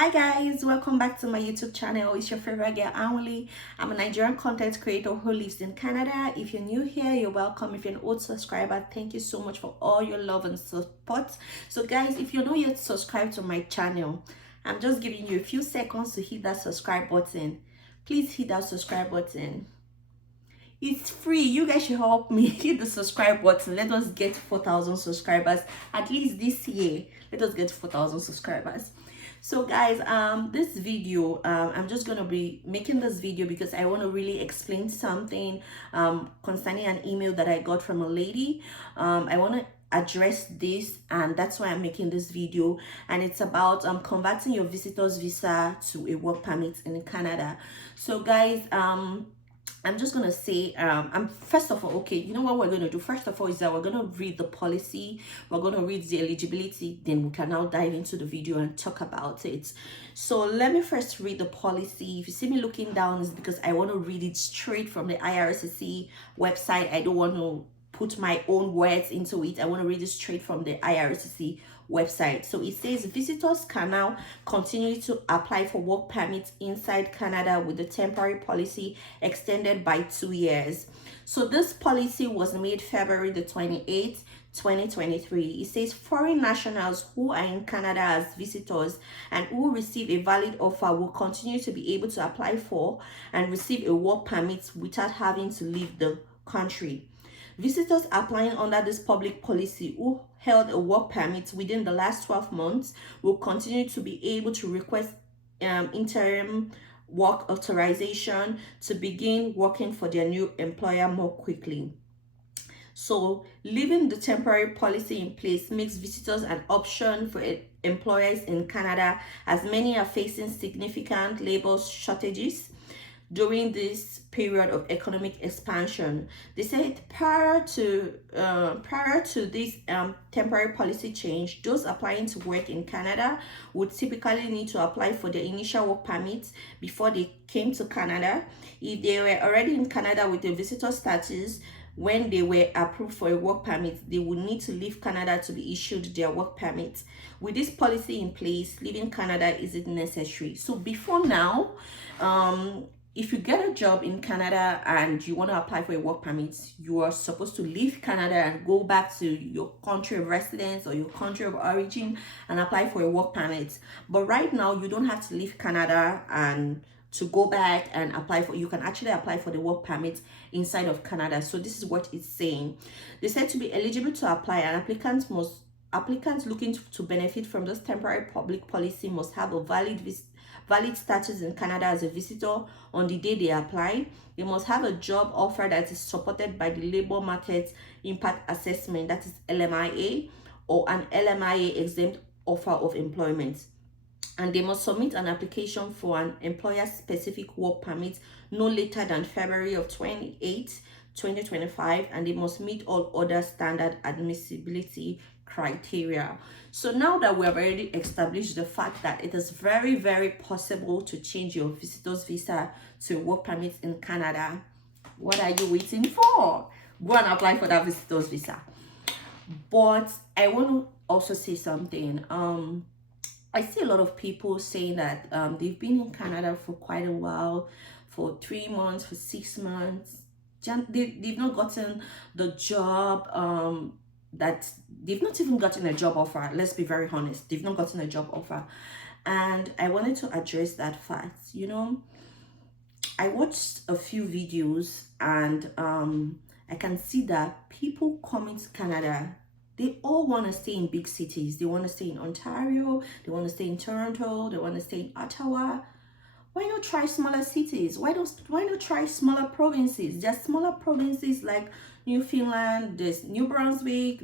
Hi guys, welcome back to my YouTube channel. It's your favorite girl Emily. I'm a Nigerian content creator who lives in Canada. If you're new here, you're welcome. If you're an old subscriber, thank you so much for all your love and support. So guys, if you're not yet subscribed to my channel, I'm just giving you a few seconds to hit that subscribe button. Please hit that subscribe button. It's free. You guys should help me hit the subscribe button. Let us get 4,000 subscribers at least this year. Let us get 4,000 subscribers. So guys, this video, I'm just gonna be making this video because I want to really explain something concerning an email that I got from a lady. I want to address this, and that's why I'm making this video, and it's about converting your visitor's visa to a work permit in Canada. So guys, I'm just gonna say, I'm first of all, okay, you know what we're gonna do? First of all, is that we're gonna read the policy, we're gonna read the eligibility, then we can now dive into the video and talk about it. So let me first read the policy. If you see me looking down, it's because I want to read it straight from the IRCC website. I don't want to put my own words into it. I want to read it straight from the IRCC website. So it says visitors can now continue to apply for work permits inside Canada with the temporary policy extended by 2 years. So this policy was made February the 28th, 2023. It says foreign nationals who are in Canada as visitors and who receive a valid offer will continue to be able to apply for and receive a work permit without having to leave the country. Visitors applying under this public policy who held a work permit within the last 12 months will continue to be able to request interim work authorization to begin working for their new employer more quickly. So leaving the temporary policy in place makes visitors an option for employers in Canada, as many are facing significant labor shortages during this period of economic expansion. They said prior to this temporary policy change, those applying to work in Canada would typically need to apply for their initial work permits before they came to Canada. If they were already in Canada with a visitor status, when they were approved for a work permit, they would need to leave Canada to be issued their work permit. With this policy in place, leaving Canada isn't necessary. So before now, if you get a job in Canada and you want to apply for a work permit, you are supposed to leave Canada and go back to your country of residence or your country of origin and apply for a work permit. But right now, you don't have to leave Canada and to go back and apply for. You can actually apply for the work permit inside of Canada. So this is what it's saying. They said to be eligible to apply, and applicants looking to benefit from this temporary public policy must have a valid status in Canada as a visitor on the day they apply. They must have a job offer that is supported by the Labor Market Impact Assessment, that is LMIA, or an LMIA exempt offer of employment. And they must submit an application for an employer-specific work permit no later than February of 2025, and they must meet all other standard admissibility criteria. So now that we have already established the fact that it is very, very possible to change your visitor's visa to work permit in Canada, what are you waiting for? Go and apply for that visitor's visa. But I want to also say something. I see a lot of people saying that they've been in Canada for quite a while, for 3 months, for 6 months. They've not gotten the job, that they've not even gotten a job offer. Let's be very honest, they've not gotten a job offer. And I wanted to address that fact. You know, I watched a few videos, and I can see that people coming to Canada, they all want to stay in big cities. They want to stay in Ontario, they want to stay in Toronto, they want to stay in Ottawa. Why not try smaller cities? Why not try smaller provinces? There's smaller provinces like Newfoundland, there's New Brunswick,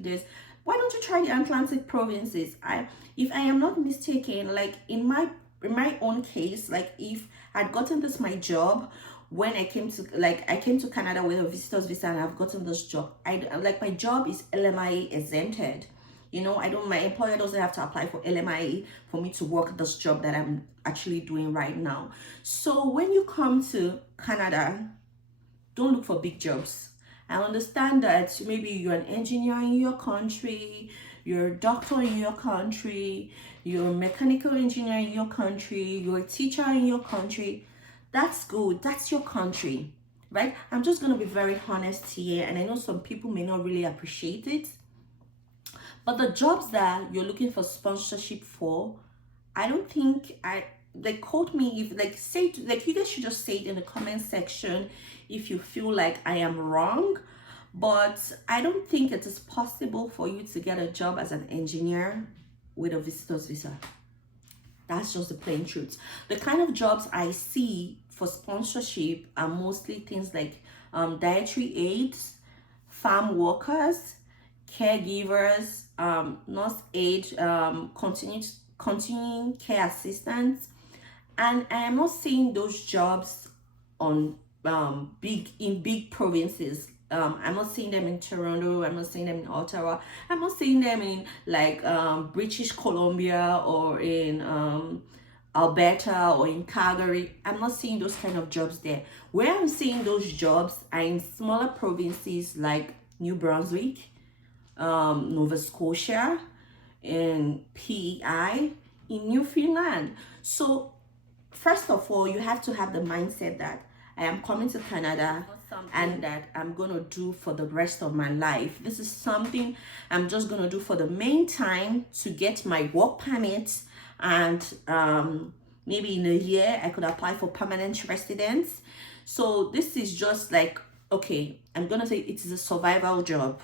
why don't you try the Atlantic provinces? If I am not mistaken, like in my own case, like if I'd gotten this my job when I came to Canada with a visitor's visa, and I've gotten this job, my job is LMIA exempted. You know, my employer doesn't have to apply for LMIA for me to work this job that I'm actually doing right now. So when you come to Canada, don't look for big jobs. I understand that maybe you're an engineer in your country, you're a doctor in your country, you're a mechanical engineer in your country, you're a teacher in your country. That's good. That's your country, right? I'm just going to be very honest here, and I know some people may not really appreciate it, but the jobs that you're looking for sponsorship for, I don't think like, quote me if, like, say to, like, you guys should just say it in the comment section if you feel like I am wrong, but I don't think it is possible for you to get a job as an engineer with a visitor's visa. That's just the plain truth. The kind of jobs I see for sponsorship are mostly things like dietary aides, farm workers, caregivers, nurse aide, continuing care assistants, and I am not seeing those jobs on big provinces. I'm not seeing them in Toronto, I'm not seeing them in Ottawa, I'm not seeing them in like British Columbia or in Alberta or in Calgary. I'm not seeing those kind of jobs there. Where I'm seeing those jobs are in smaller provinces like New Brunswick, Nova Scotia, and PEI, in Newfoundland. So first of all, you have to have the mindset that I am coming to Canada and that I'm going to do for the rest of my life. This is something I'm just going to do for the meantime to get my work permit, and maybe in a year I could apply for permanent residence. So this is just like, okay, I'm going to say it is a survival job.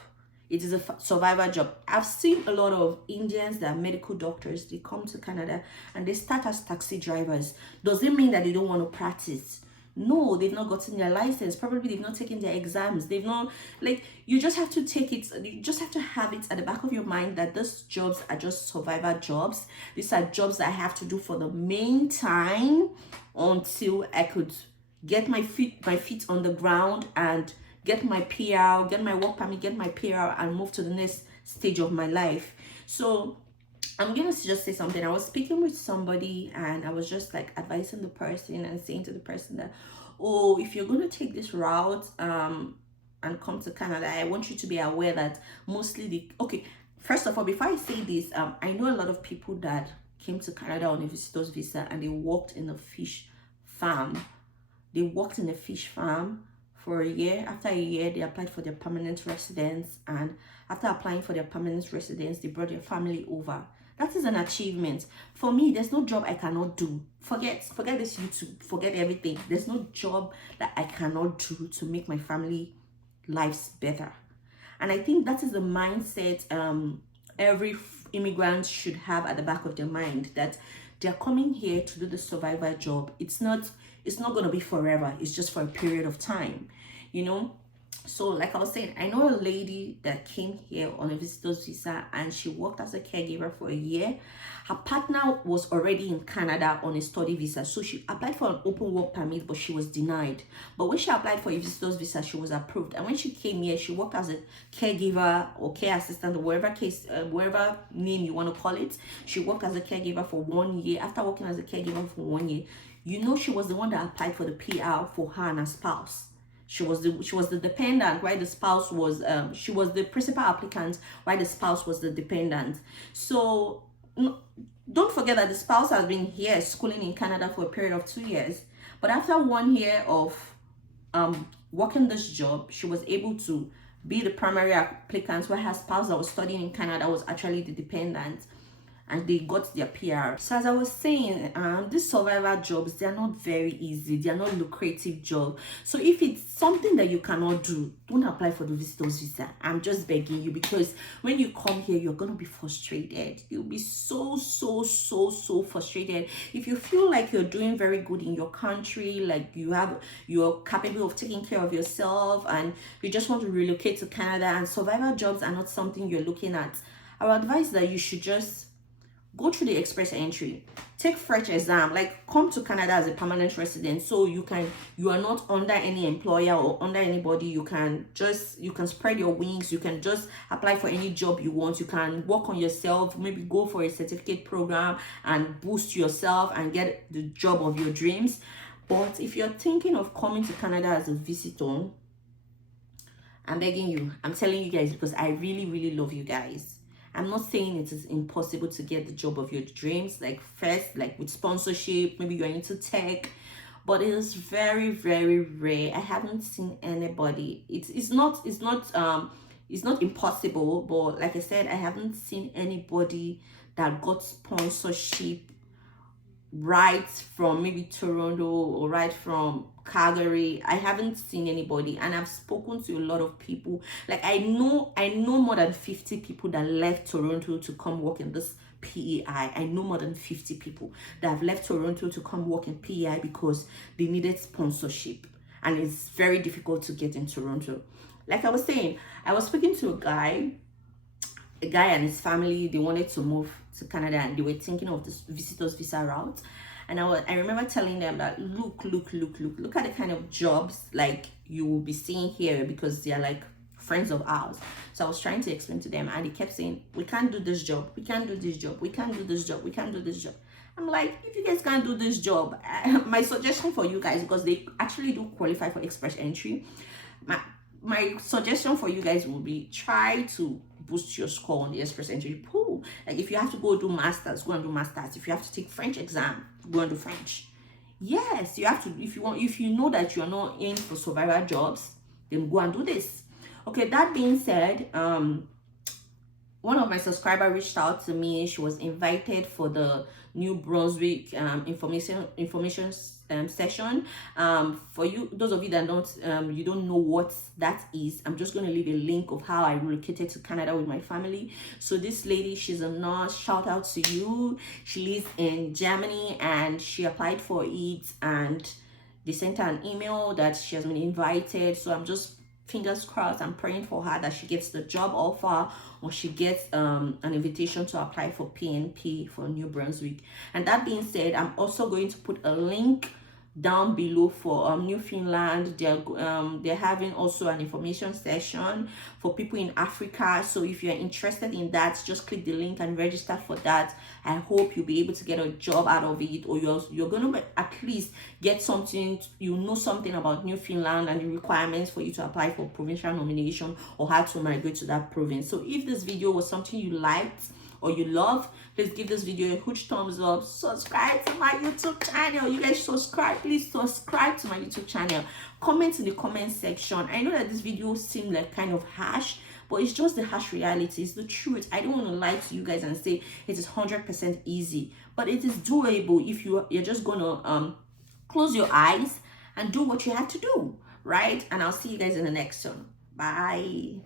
It is a survival job. I've seen a lot of Indians that are medical doctors. They come to Canada and they start as taxi drivers. Does it mean that they don't want to practice? No, they've not gotten their license. Probably they've not taken their exams. They've not, like, you just have to take it. You just have to have it at the back of your mind that these jobs are just survival jobs. These are jobs that I have to do for the meantime until I could get my feet on the ground and get my PR, get my work permit, get my PR, and move to the next stage of my life. So I'm gonna just say something. I was speaking with somebody and I was just like advising the person and saying to the person that, oh, if you're gonna take this route and come to Canada, I want you to be aware that mostly okay, first of all, before I say this, I know a lot of people that came to Canada on a visitor's visa and they worked in a fish farm. They worked in a fish farm for a year. After a year, they applied for their permanent residence, and after applying for their permanent residence, they brought their family over. That is an achievement. For me, there's no job I cannot do. Forget this YouTube, forget everything. There's no job that I cannot do to make my family lives better. And I think that is the mindset every immigrant should have at the back of their mind, that they're coming here to do the survival job. It's not going to be forever. It's just for a period of time, you know. So like I was saying, I know a lady that came here on a visitor's visa and she worked as a caregiver for a year. Her partner was already in Canada on a study visa, so she applied for an open work permit, but she was denied. But when she applied for a visitor's visa, she was approved. And when she came here, she worked as a caregiver or care assistant, or whatever name you want to call it. She worked as a caregiver for 1 year. After working as a caregiver for 1 year, you know, she was the one that applied for the PR for her and her spouse. She was the dependent, while the spouse was she was the principal applicant, while the spouse was the dependent. So don't forget that the spouse has been here schooling in Canada for a period of 2 years. But after 1 year of working this job, she was able to be the primary applicant, while her spouse that was studying in Canada was actually the dependent, and they got their PR. So as I was saying, these survival jobs, they are not very easy. They are not lucrative jobs. So if it's something that you cannot do, don't apply for the visitor's visa. I'm just begging you, because when you come here, you're going to be frustrated. You'll be so frustrated. If you feel like you're doing very good in your country, like you're capable of taking care of yourself, and you just want to relocate to Canada, and survival jobs are not something you're looking at, I would advise that you should just go through the express entry, take fresh exam, like come to Canada as a permanent resident, so you are not under any employer or under anybody. You can spread your wings. You can just apply for any job you want. You can work on yourself, maybe go for a certificate program and boost yourself and get the job of your dreams. But if you're thinking of coming to Canada as a visitor, I'm begging you, I'm telling you guys, because I really love you guys. I'm not saying it is impossible to get the job of your dreams, like first, like with sponsorship, maybe you're into tech, but it is very, very rare. I haven't seen anybody. It's not impossible, but like I said, I haven't seen anybody that got sponsorship right from maybe Toronto or right from Calgary. I haven't seen anybody, and I've spoken to a lot of people. Like I know more than 50 people that left Toronto to come work in this PEI. I know more than 50 people that have left Toronto to come work in PEI because they needed sponsorship, and it's very difficult to get in Toronto. Like I was saying, I was speaking to a guy and his family. They wanted to move to Canada and they were thinking of this visitors visa route. And I remember telling them that look at the kind of jobs like you will be seeing here, because they are like friends of ours. So I was trying to explain to them, and they kept saying, we can't do this job, we can't do this job, we can't do this job, we can't do this job. I'm like, if you guys can't do this job, my suggestion for you guys, because they actually do qualify for express entry, my suggestion for you guys will be, try to boost your score on the express entry pool. Like if you have to go do masters, go and do masters. If you have to take French exam, go and do French. Yes, you have to. If you know that you're not in for survival jobs, then go and do this. Okay, that being said, one of my subscribers reached out to me. She was invited for the New Brunswick information session. For you, those of you that you don't know what that is, I'm just going to leave a link of how I relocated to Canada with my family. So this lady, she's a nurse. Shout out to you. She lives in Germany and she applied for it, and they sent her an email that she has been invited. So I'm just fingers crossed, I'm praying for her that she gets the job offer, or she gets an invitation to apply for PNP for New Brunswick. And that being said, I'm also going to put a link down below for Newfoundland. They're having also an information session for people in Africa. So if you're interested in that, just click the link and register for that. I hope you'll be able to get a job out of it, or you're going to at least get something, you know, something about Newfoundland and the requirements for you to apply for provincial nomination or how to migrate to that province. So if this video was something you liked or you love, please give this video a huge thumbs up. Subscribe to my YouTube channel. You guys subscribe. Please subscribe to my YouTube channel. Comment in the comment section. I know that this video seemed like kind of harsh, but it's just the harsh reality. It's the truth. I don't want to lie to you guys and say it is 100% easy, but it is doable if you're just gonna close your eyes and do what you have to do, right? And I'll see you guys in the next one. Bye.